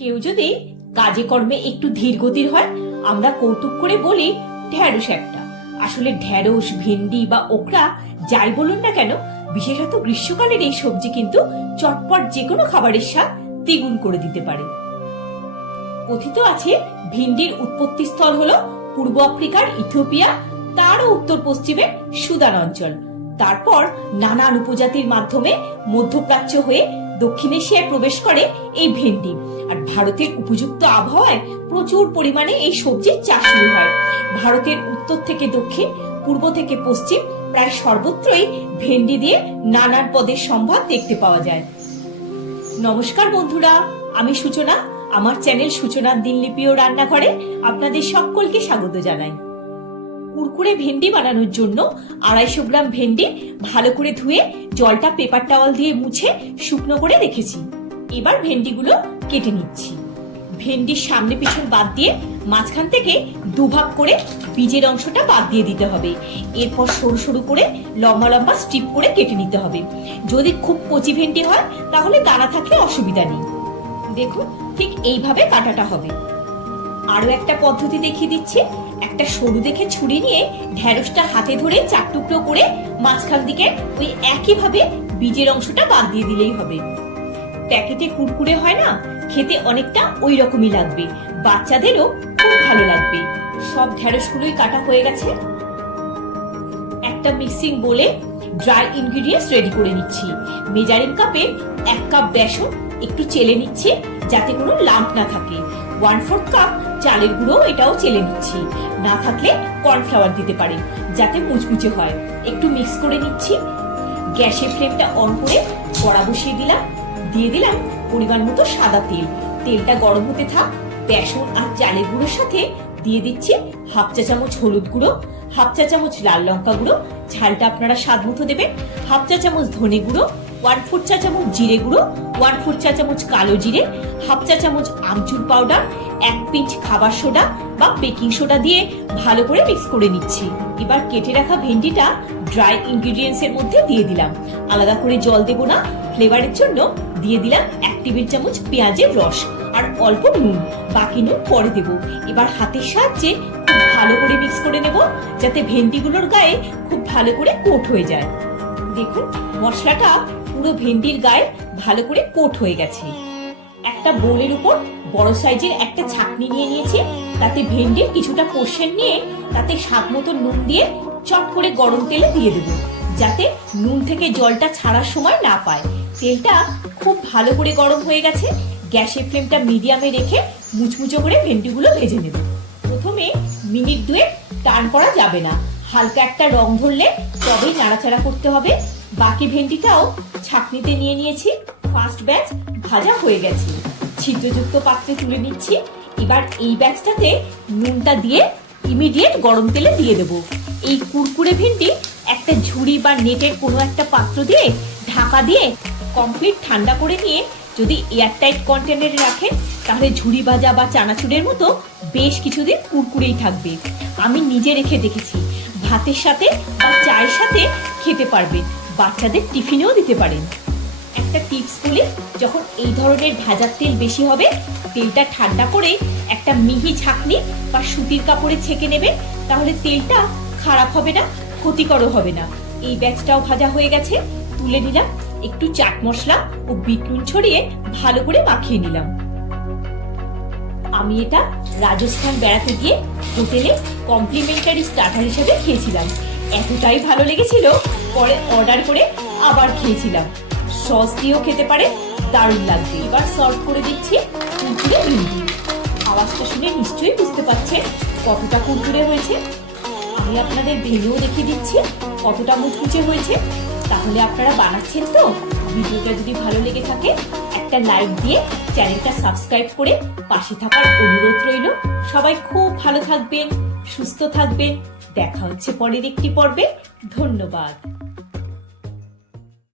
কেউ যদি কাজে কর্মে একটু ধীর গতির হয়, আমরা কৌতুক করে বলি ঢ্যাঁড়স একটা। আসলে ঢ্যাঁড়স, ভেন্ডি বা ওকরা যাই বলুন না কেন, বিশেষত গ্রীষ্মকালের এই সবজি কিন্তু চটপট যে কোনো খাবারের স্বাদ দ্বিগুণ করে দিতে পারে। কথিত আছে ভিন্ডির উৎপত্তি স্থল হলো পূর্ব আফ্রিকার ইথিওপিয়া, তারও উত্তর পশ্চিমে সুদান অঞ্চল। তারপর নানান উপজাতির মাধ্যমে মধ্যপ্রাচ্য হয়ে দক্ষিণ এশিয়ায় প্রবেশ করে এই ভেন্ডি। আর ভারতের উপযুক্ত আবহাওয়ায় প্রচুর পরিমাণে এই সবজির চাষ শুরু হয়। ভারতের উত্তর থেকে দক্ষিণ, পূর্ব থেকে পশ্চিম প্রায় সর্বত্রই ভেন্ডি দিয়ে নানান পদের সম্ভার দেখতে পাওয়া যায়। নমস্কার বন্ধুরা, আমি সূচনা। আমার চ্যানেল সূচনার দিনলিপি ও রান্নাঘরে আপনাদের সকলকে স্বাগত জানাই। কুরকুরে ভেন্ডি বানানোর জন্য 250 গ্রাম ভেন্ডি ভালো করে ধুয়ে জলটা পেপার টাওয়াল দিয়ে মুছে শুকনো করে রেখেছি। এবার ভেন্ডিগুলো কেটে নিচ্ছি। ভেন্ডির সামনে পিছন বাদ দিয়ে মাঝখান থেকে দুভাগ করে বীজের অংশটা বাদ দিয়ে দিতে হবে। এরপর সরু সরু করে লম্বা লম্বা স্ট্রিপ করে কেটে নিতে হবে। যদি খুব কচি ভেন্ডি হয় তাহলে দানা থাকলে অসুবিধা নেই। দেখুন, ঠিক এইভাবে কাটাটা হবে। আরো একটা পদ্ধতি দেখিয়ে দিচ্ছি। একটা সরু দেখে ছুরি নিয়ে ঢ্যাঁড়সটা হাতে ধরে 4 টুকরো করে মাঝখান দিকে ওই একইভাবে বীজের অংশটা বাদ দিয়ে দিলেই হবে। প্যাকেটে কুরকুরে হয় না, খেতে অনেকটা ওই রকমই লাগবে, বাচ্চাদেরও খুব ভালো লাগবে। সব ঢ্যাঁড়সগুলোই কাটা হয়ে গেছে। একটা মিক্সিং বোলে ড্রাই ইনগ্রিডিয়েন্টস রেডি করে নিচ্ছি। মেজারিং কাপে 1 কাপ বেসন একটু চেলে নিচ্ছি যাতে কোনো লাম্প না থাকে। 1/4 কাপ চালের গুঁড়ো, এটাও চেলে নিচ্ছি। না থাকলে কর্নফ্লাওয়ার দিতে পারেন যাতে মুচমুচে হয়। একটু মিক্স করে নিচ্ছি। গ্যাসের ফ্লেমটা অন করে কড়া বসিয়ে দিলাম। দিয়ে দিলাম পরিমাণ মতো সাদা তেল। তেলটা গরম হতে থাক। বেসন আর চালের গুঁড়োর সাথে দিয়ে দিচ্ছি 1/2 চা চামচ হলুদ গুঁড়ো, 1/2 চা চামচ লাল লঙ্কা গুঁড়ো, ঝালটা আপনারা স্বাদ মতো দেবেন, 1/2 চা চামচ ধনে গুঁড়ো, 1/4 চা চামচ জিরে গুঁড়ো, 1/4 চা চামচ কালো জিরে, 1/2 চা চামচ আমচুর পাউডার, 1 পিঞ্চ খাবার সোডা বা বেকিং সোডা দিয়ে ভালো করে মিক্স করে নিচ্ছি। এবার কেটে রাখা ভেন্ডিটা ড্রাই ইনগ্রিডিয়েন্টস এর মধ্যে দিয়ে দিলাম। আলাদা করে জল দেব না। ফ্লেভারের জন্য দিয়ে দিলাম 1 টেবিল চামচ পেঁয়াজের রস আর অল্প নুন। বাকি নুন পরে দেব। এবার হাতের সাহায্যে খুব ভালো করে মিক্স করে নেব যাতে ভেন্ডিগুলোর গায়ে খুব ভালো করে কোট হয়ে যায়। দেখুন, মশলাটা পুরো ভেন্ডির গায়ে ভালো করে কোট হয়ে গেছে। একটা বোলের উপর বড় সাইজের একটা ছাঁকনি নিয়ে নিয়েছি। তাতে ভেন্ডির কিছুটা পোর্শন নিয়ে তাতে স্বাদ মতো নুন দিয়ে চট করে গরম তেলে দিয়ে দেবো যাতে নুন থেকে জলটা ছাড়ার সময় না পায়। তেলটা খুব ভালো করে গরম হয়ে গেছে। গ্যাসের ফ্লেমটা মিডিয়ামে রেখে মুচমুচো করে ভেন্ডিগুলো ভেজে নেব। প্রথমে মিনিট 2 টার্ন করা যাবে না। হালকা একটা রং ধরলে তবেই নাড়াচাড়া করতে হবে। বাকি ভেন্ডিটাও ছাঁকনিতে নিয়ে নিয়েছি। ফার্স্ট ব্যাচ ভাজা হয়ে গেছে। ছিদ্রযুক্ত পাত্রে তুলে নিচ্ছি। এবার এই ব্যাচটাতে নুনটা দিয়ে ইমিডিয়েট গরম তেলে দিয়ে দেবো। এই কুরকুরে ভেন্ডি একটা ঝুড়ি বা নেটের কোনো একটা পাত্র দিয়ে ঢাকা দিয়ে কমপ্লিট ঠান্ডা করে নিয়ে যদি এয়ারটাইট কন্টেনারে রাখেন তাহলে ঝুড়ি ভাজা বা চানাচুরের মতো বেশ কিছুদিন কুরকুরেই থাকবে। আমি নিজে রেখে দেখেছি। ভাতের সাথে বা চায়ের সাথে খেতে পারবেন, বাচ্চাদের টিফিনেও দিতে পারেন। একটা টিপস বলি, যখন এই ধরনের ভাজার তেল বেশি হবে, তেলটা ঠান্ডা করে একটা মিহি ছাঁকনি বা সুতির কাপড়ে ছেঁকে নেবে। তাহলে তেলটা খারাপ হবে না, ক্ষতিকরও হবে না। এই ব্যাচটাও ভাজা হয়ে গেছে, তুলে নিলাম। একটু চাট মশলা ও বিট নুন ছড়িয়ে ভালো করে মাখিয়ে নিলাম। আমি এটা রাজস্থান বেড়াতে গিয়ে হোটেলে কমপ্লিমেন্টারি স্টার্টার হিসেবে খেয়েছিলাম। এতটাই ভালো লেগেছিল, পরে অর্ডার করে আবার খেয়েছিলাম। সস দিয়েও খেতে পারে, দারুণ লাগবে। এবার সার্ভ করে দিচ্ছি কুরকুরে ভেন্ডি। আওয়াজটা শুনে নিশ্চয়ই বুঝতে পারছেন কতটা কুরকুরে হয়েছে। আমি আপনাদের ভেঙেও দেখিয়ে দিচ্ছি কতটা মুচমুচে হয়েছে। তাহলে আপনারা বানাচ্ছেন তো? ভিডিওটা যদি ভালো লেগে থাকে একটা লাইক দিয়ে চ্যানেলটা সাবস্ক্রাইব করে পাশে থাকার অনুরোধ রইল। সবাই খুব ভালো থাকবেন, সুস্থ থাকবেন। দেখা হচ্ছে পরের একটি পর্বে। ধন্যবাদ।